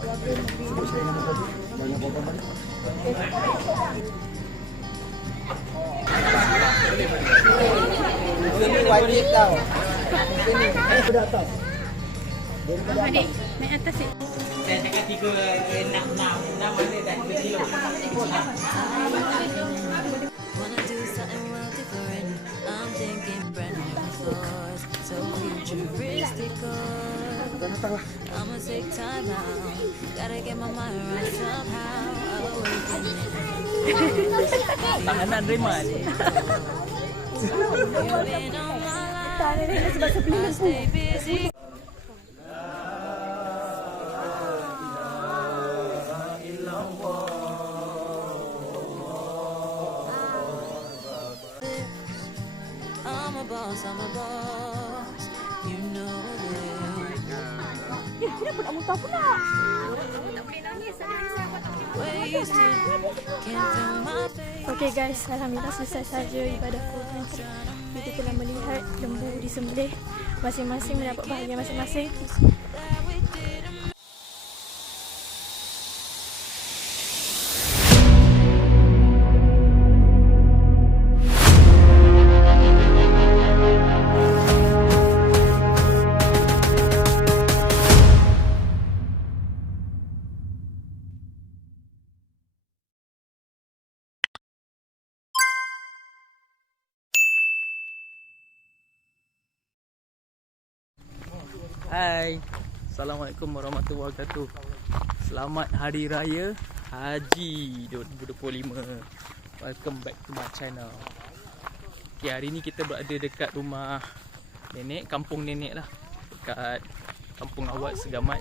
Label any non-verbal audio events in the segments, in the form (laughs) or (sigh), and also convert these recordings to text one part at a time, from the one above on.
Sini wajib tau. Sini. Daripada atas. Daripada Adik, naik atas ni. Saya cakap tiga enam enam enam mana dah thoughts, so futuristical. I'ma take time out. Gotta get my mind right somehow. Awakening. Tanganan Reman. You've been on my life. I stay Wasted, can't feel my face. Okey guys, Alhamdulillah selesai saja ibadah kurban. Kita telah melihat lembu disembelih. Masing-masing mendapat bahagian masing-masing. Hai. Assalamualaikum warahmatullahi wabarakatuh. Selamat Hari Raya Haji 2025. Welcome back to my channel. Okay, hari ni kita berada dekat rumah nenek, kampung nenek lah. Dekat kampung awat Segamat.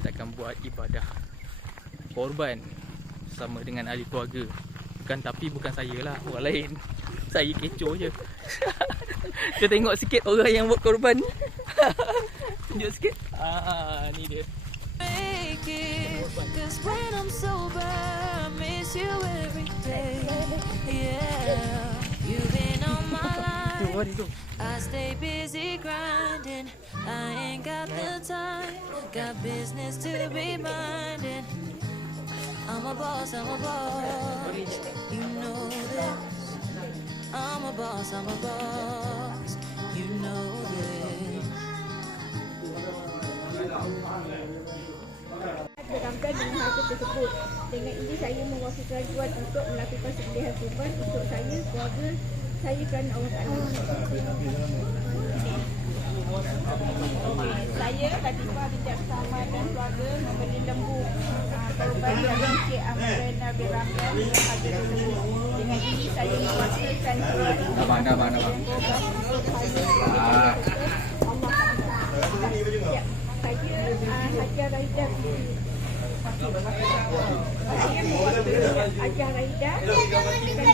Kita akan buat ibadah korban bersama dengan ahli keluarga. Bukan tapi bukan saya lah, orang lain. Saya kecoh je. (laughs) Kita tengok sikit orang yang buat korban. (laughs) Tunjuk sikit. Ah, ni dia. make it. Cause when I'm sober, I miss you every day. Yeah, you've been on my (laughs) life. I stay busy grinding. I ain't got the time. Got business to be minding. I'm a boss, I'm a boss. You know this. I'm a boss, I'm a boss. You know this. Berangkat dengan harta tersebut. Dengan ini saya mewakilkan Tuan untuk melakukan sembelihan kurban untuk saya, keluarga saya kerana Allah Ta'ala. Saya Latifah Binti Sama dan keluarga membeli lembu korban dari Encik Amran Nabi Ramdan dengan harga tersebut. Dengan ini saya mewakilkan Tuan Abang, abang, abang. Ah. Ya, saya Raida saya mewakili Hajar Raida dan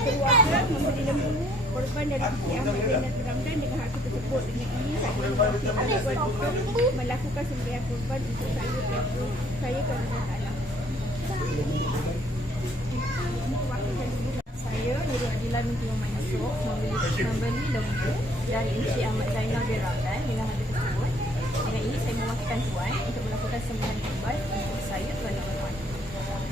keluarga membeli lembu korban dari Encik Ahmad Zainal Ramdan dengan harga tersebut. Dengan ini saya mewakili Tuan untuk melakukan sembelihan korban untuk saya dan saya kerana Allah Ta'ala. Saya Nurul Adilan binti Muhammad Yusof membeli, membeli lembu dari Encik Ahmad Zainal bin Ramdan dengan harga tersebut. Dengan ini saya mewakilkan Tuan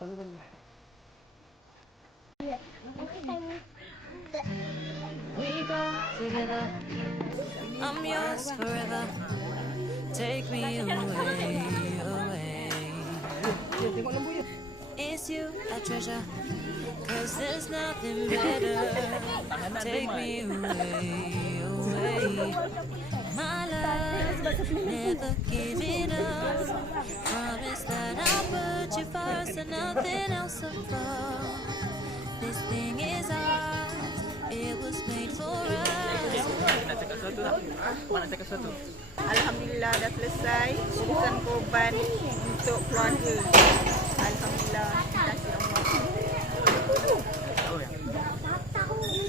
We go together. I'm yours forever. Take me away, away. It's you I treasure. Cause there's nothing better. Take me away, away. Never giving up. Promise that I'll put you first and nothing else above. This thing is ours. It was made for us. Alhamdulillah dah selesai urusan korban untuk keluarga. Alhamdulillah. Kasih Allah.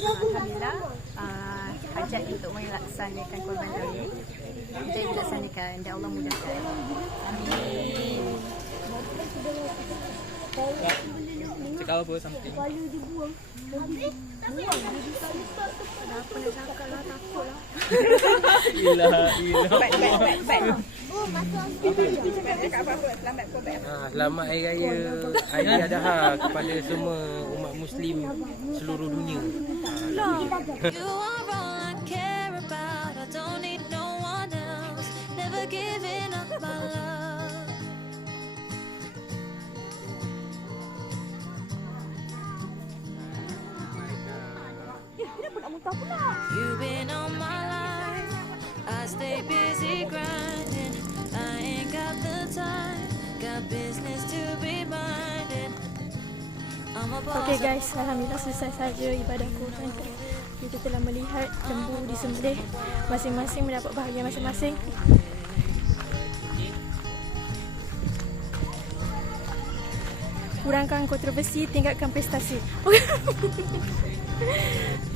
Alhamdulillah uh, hajat untuk melaksanakan korban tauhid kita dilaksanakan dan Allah mudahkan. Amin. Cakap apa something? Ilah, ilah. Cakap apa-apa selamat korban. Ah, selamat Hari Raya Hari Adha kepada semua umat Muslim seluruh dunia. You Giving up my love. You've been on my life. I stay busy grinding. I ain't got the time. Got business to be. Okay guys, Alhamdulillah selesai saja ibadah. Kita telah melihat lembu disembelih. Masing-masing mendapat bahagian masing-masing. Kurangkan kontroversi, tingkatkan prestasi. (laughs)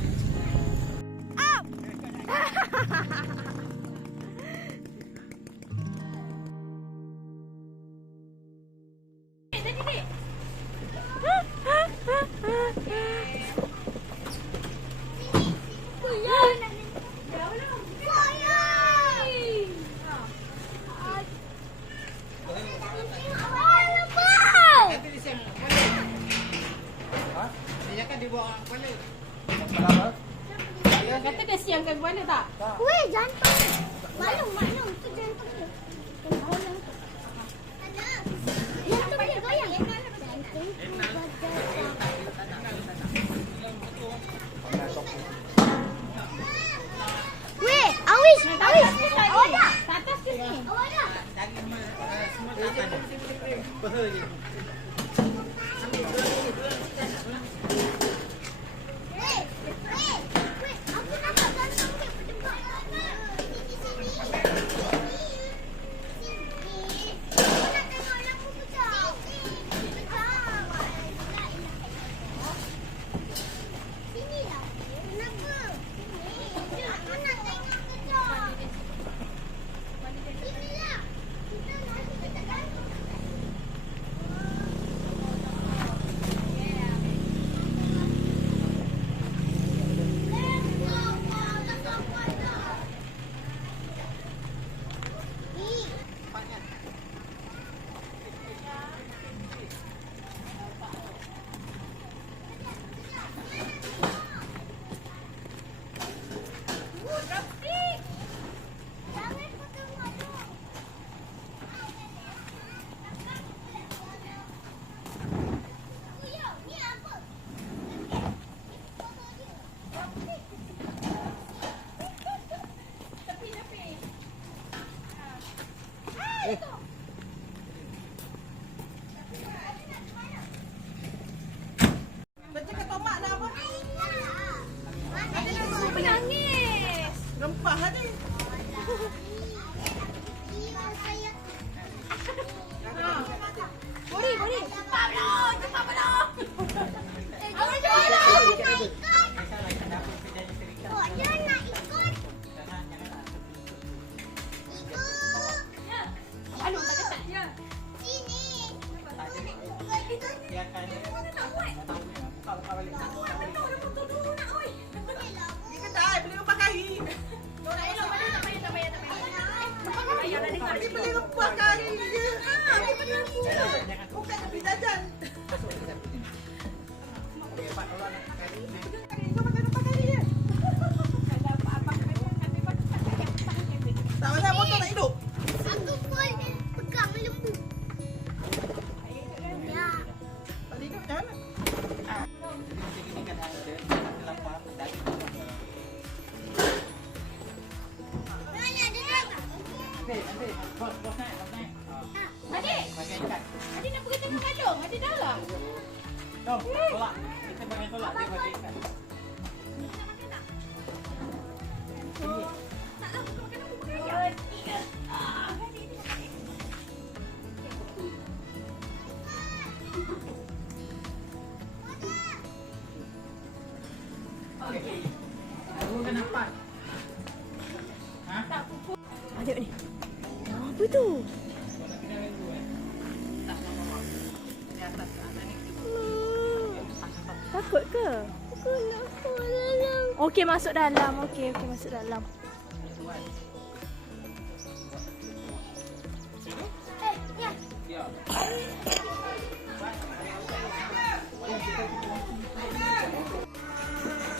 Okey masuk dalam. Okey okey masuk dalam.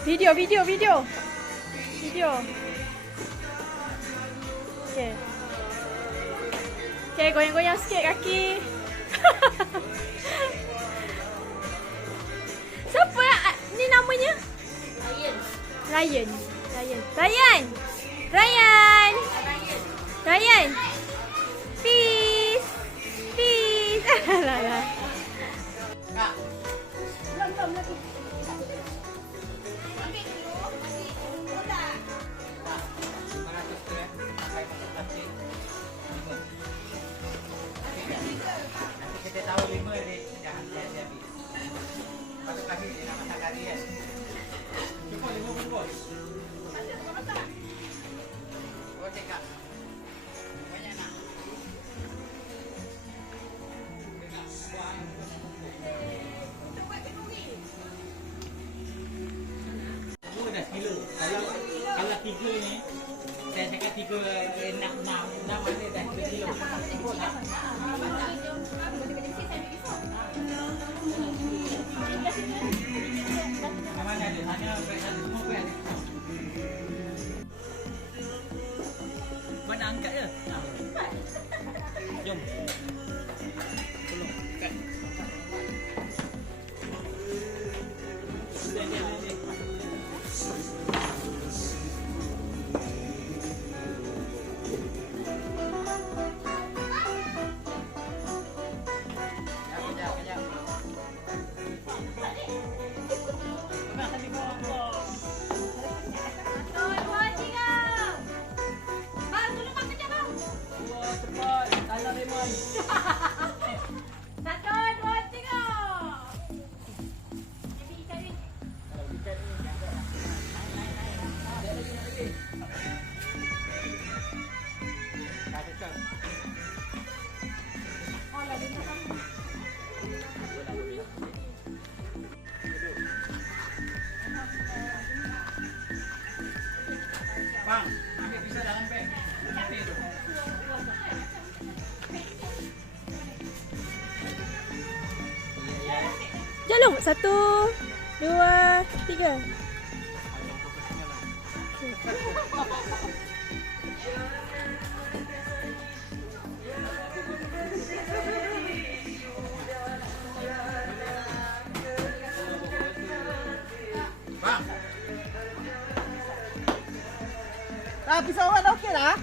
Video video video. Video. Okey. Okey, goyang-goyang sikit kaki. (laughs) Siapa ah, ni namanya? Ryan. Ryan. Ryan. Ryan. Ryan. Peace. Peace. (laughs) saya cakap tiga eh, enam enam enam mana dah kilo. Mana ada? Hanya beg ada semua beg ada. Jalung. Satu, dua, tiga. Ah, pisau dah okey lah.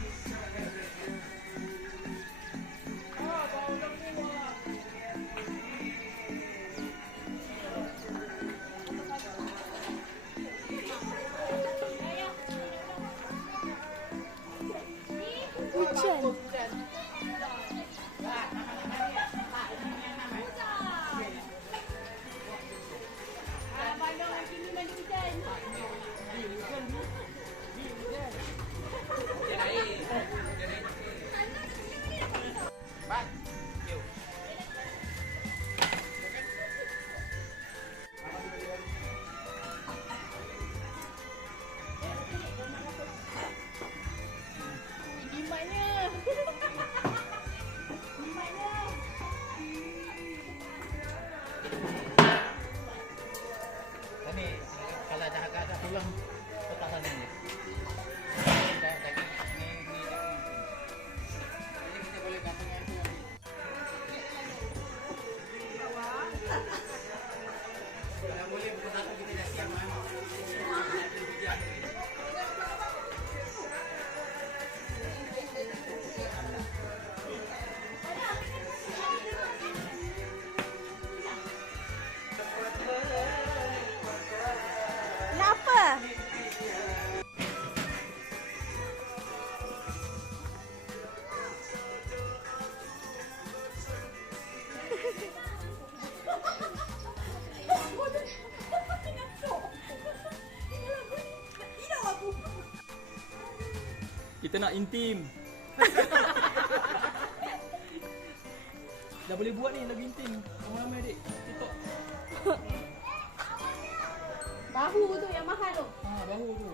Kita nak intim. Dah boleh buat ni lagu intim. Ramai-ramai adik. TikTok. Bahu tu yang mahal tu. Ha, bahu tu.